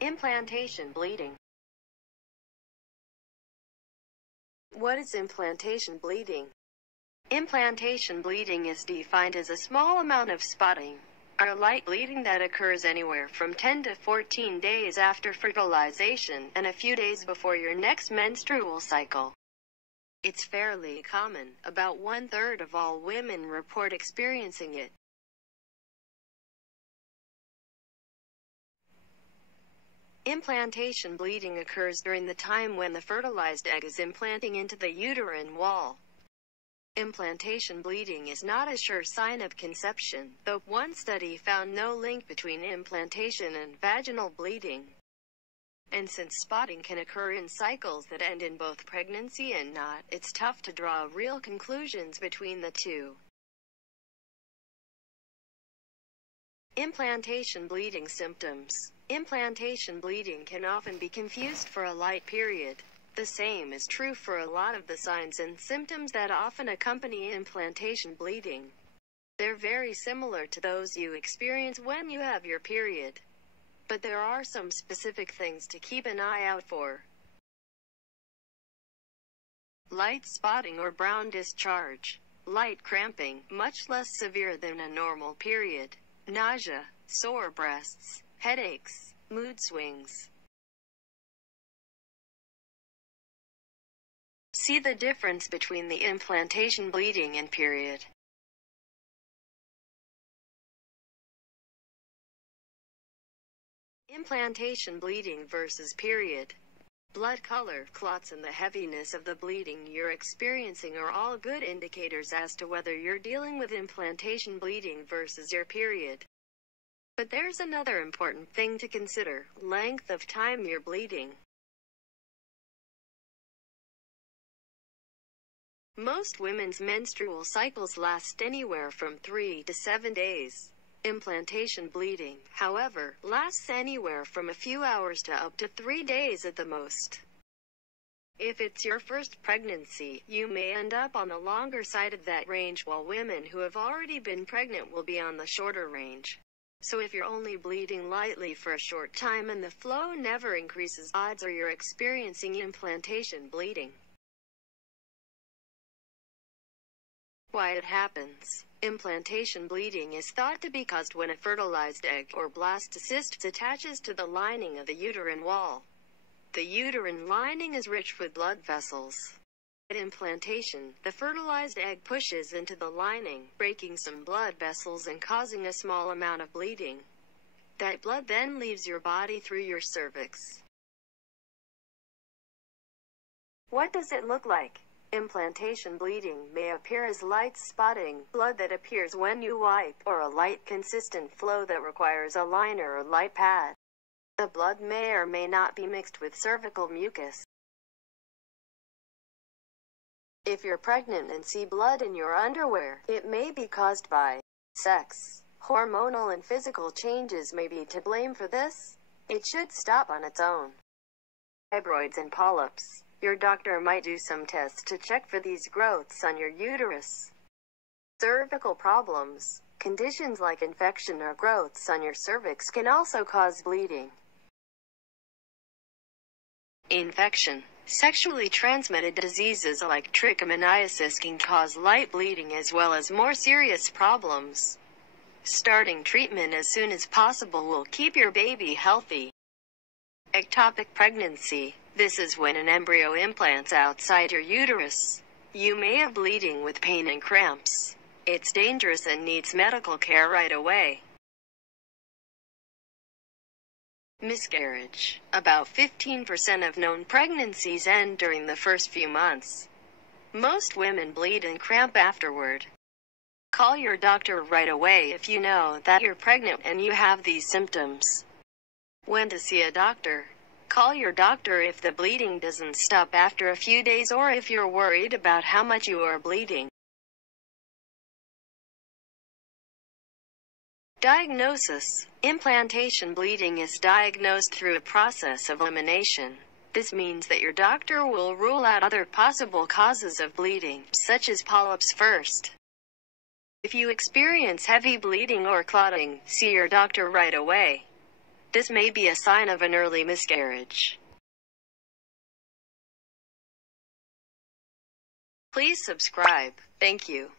Implantation bleeding. What is implantation bleeding? Implantation bleeding is defined as a small amount of spotting, or light bleeding that occurs anywhere from 10 to 14 days after fertilization and a few days before your next menstrual cycle. It's fairly common. About 1/3 of all women report experiencing it. Implantation bleeding occurs during the time when the fertilized egg is implanting into the uterine wall. Implantation bleeding is not a sure sign of conception, though one study found no link between implantation and vaginal bleeding. And since spotting can occur in cycles that end in both pregnancy and not, it's tough to draw real conclusions between the two. Implantation bleeding symptoms. Implantation bleeding can often be confused for a light period. The same is true for a lot of the signs and symptoms that often accompany implantation bleeding. They're very similar to those you experience when you have your period. But there are some specific things to keep an eye out for. Light spotting or brown discharge. Light cramping, much less severe than a normal period. Nausea, sore breasts, headaches, mood swings. See the difference between the implantation bleeding and period. Implantation bleeding versus period. Blood color, clots, and the heaviness of the bleeding you're experiencing are all good indicators as to whether you're dealing with implantation bleeding versus your period. But there's another important thing to consider: length of time you're bleeding. Most women's menstrual cycles last anywhere from 3 to 7 days. Implantation bleeding, however, lasts anywhere from a few hours to up to 3 days at the most. If it's your first pregnancy, you may end up on the longer side of that range, while women who have already been pregnant will be on the shorter range. So if you're only bleeding lightly for a short time and the flow never increases, odds are you're experiencing implantation bleeding. Why it happens. Implantation bleeding is thought to be caused when a fertilized egg, or blastocyst, attaches to the lining of the uterine wall. The uterine lining is rich with blood vessels. At implantation, the fertilized egg pushes into the lining, breaking some blood vessels and causing a small amount of bleeding. That blood then leaves your body through your cervix. What does it look like? Implantation bleeding may appear as light spotting, blood that appears when you wipe, or a light consistent flow that requires a liner or light pad. The blood may or may not be mixed with cervical mucus. If you're pregnant and see blood in your underwear, it may be caused by sex. Hormonal and physical changes may be to blame for this. It should stop on its own. Fibroids and polyps. Your doctor might do some tests to check for these growths on your uterus. Cervical problems. Conditions like infection or growths on your cervix can also cause bleeding. Infection. Sexually transmitted diseases like trichomoniasis can cause light bleeding as well as more serious problems. Starting treatment as soon as possible will keep your baby healthy. Ectopic pregnancy. This is when an embryo implants outside your uterus. You may have bleeding with pain and cramps. It's dangerous and needs medical care right away. Miscarriage. About 15% of known pregnancies end during the first few months. Most women bleed and cramp afterward. Call your doctor right away if you know that you're pregnant and you have these symptoms. When to see a doctor. Call your doctor if the bleeding doesn't stop after a few days or if you're worried about how much you are bleeding. Diagnosis. Implantation bleeding is diagnosed through a process of elimination. This means that your doctor will rule out other possible causes of bleeding, such as polyps first. If you experience heavy bleeding or clotting, see your doctor right away. This may be a sign of an early miscarriage. Please subscribe. Thank you.